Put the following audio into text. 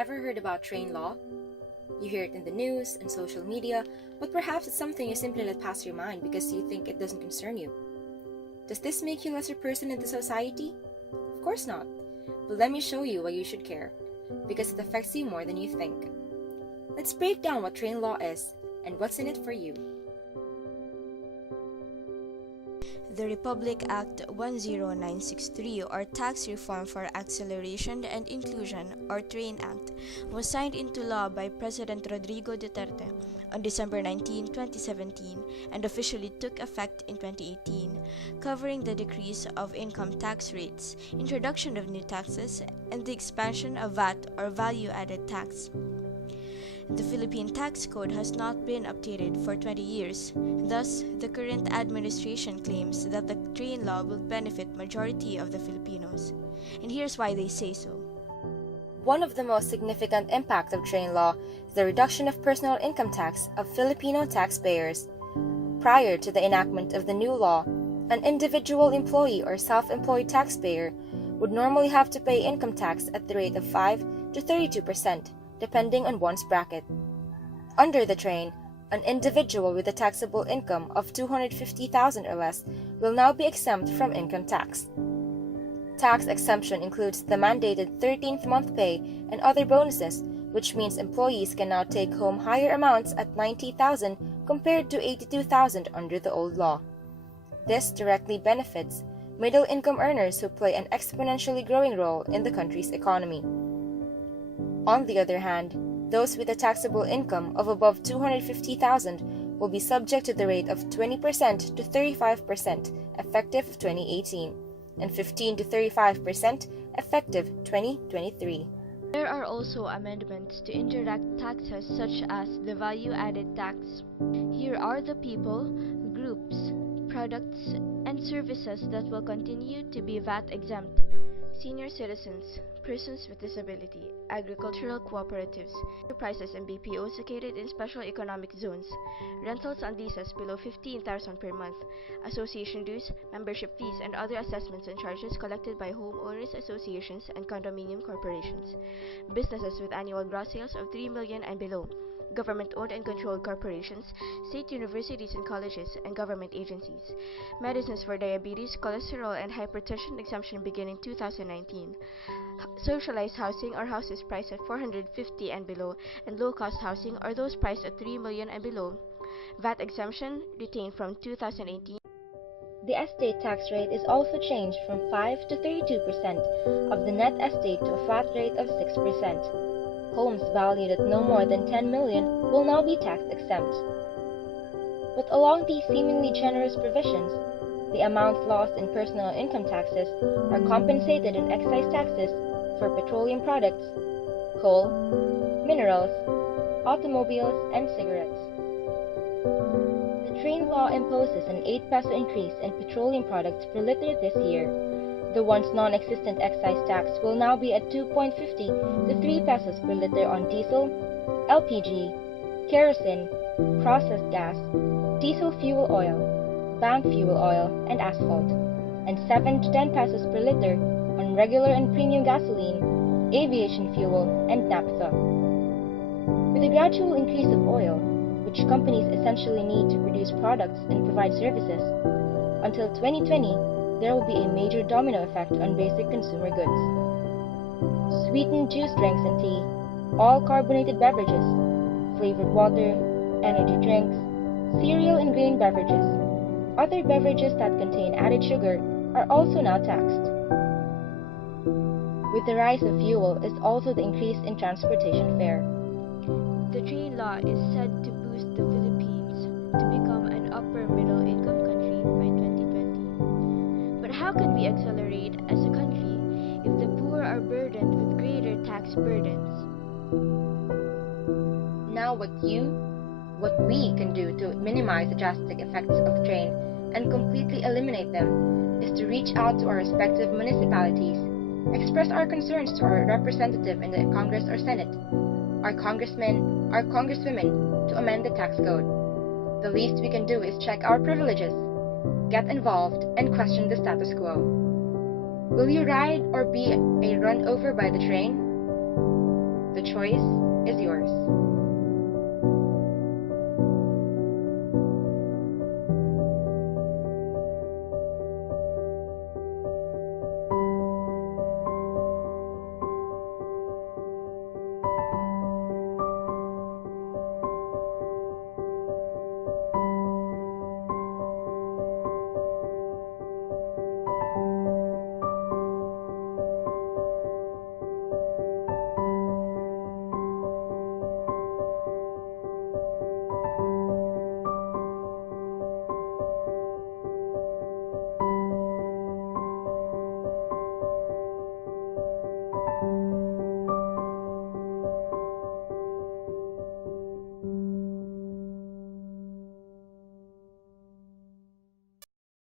Ever heard about train law? You hear it in the news and social media, but perhaps it's something you simply let pass your mind because you think it doesn't concern you. Does this make you a lesser person in the society? Of course not. But let me show you why you should care, because it affects you more than you think. Let's break down what train law is and what's in it for you. The Republic Act 10963, or Tax Reform for Acceleration and Inclusion, or TRAIN Act, was signed into law by President Rodrigo Duterte on December 19, 2017, and officially took effect in 2018, covering the decrease of income tax rates, introduction of new taxes, and the expansion of VAT, or value-added tax. The Philippine tax code has not been updated for 20 years. Thus, the current administration claims that the train law will benefit majority of the Filipinos. And here's why they say so. One of the most significant impacts of train law is the reduction of personal income tax of Filipino taxpayers. Prior to the enactment of the new law, an individual employee or self-employed taxpayer would normally have to pay income tax at the rate of 5 to 32%. Depending on one's bracket. Under the train, an individual with a taxable income of 250,000 or less will now be exempt from income tax. Tax exemption includes the mandated 13th month pay and other bonuses, which means employees can now take home higher amounts at 90,000 compared to 82,000 under the old law. This directly benefits middle-income earners who play an exponentially growing role in the country's economy. On the other hand, those with a taxable income of above 250,000 will be subject to the rate of 20% to 35% effective 2018 and 15 to 35% effective 2023. There are also amendments to indirect taxes such as the value-added tax. Here are the people, groups, products, and services that will continue to be VAT exempt. Senior citizens, persons with disability, agricultural cooperatives, enterprises and BPOs located in special economic zones, rentals and leases below 15,000 per month, association dues, membership fees, and other assessments and charges collected by homeowners associations and condominium corporations, businesses with annual gross sales of 3 million and below, government-owned and controlled corporations, state universities and colleges, and government agencies. Medicines for diabetes, cholesterol, and hypertension exemption beginning 2019. Socialized housing or houses priced at 450 and below, and low-cost housing or those priced at 3 million and below. VAT exemption retained from 2018. The estate tax rate is also changed from 5 to 32% of the net estate to a flat rate of 6%. Homes valued at no more than 10 million will now be tax exempt. But along these seemingly generous provisions, the amounts lost in personal income taxes are compensated in excise taxes for petroleum products, coal, minerals, automobiles, and cigarettes. The train law imposes an 8 peso increase in petroleum products per liter this year. The once non-existent excise tax will now be at 2.50 to 3 pesos per liter on diesel, LPG, kerosene, processed gas, diesel fuel oil, bank fuel oil, and asphalt, and 7 to 10 pesos per liter on regular and premium gasoline, aviation fuel, and naphtha. With a gradual increase of oil, which companies essentially need to produce products and provide services, until 2020, there will be a major domino effect on basic consumer goods. Sweetened juice drinks and tea, all carbonated beverages, flavored water, energy drinks, cereal and grain beverages, other beverages that contain added sugar are also now taxed. With the rise of fuel is also the increase in transportation fare. The train law is said to boost the Philippines to become an upper middle income country by 2020. But how can we accelerate as a country if the poor are burdened with greater tax burdens? Now what we can do to minimize the drastic effects of train and completely eliminate them is to reach out to our respective municipalities, express our concerns to our representative in the Congress or Senate, our congressmen, our congresswomen to amend the tax code. The least we can do is check our privileges, get involved, and question the status quo. Will you ride or be a run over by the train? The choice is yours.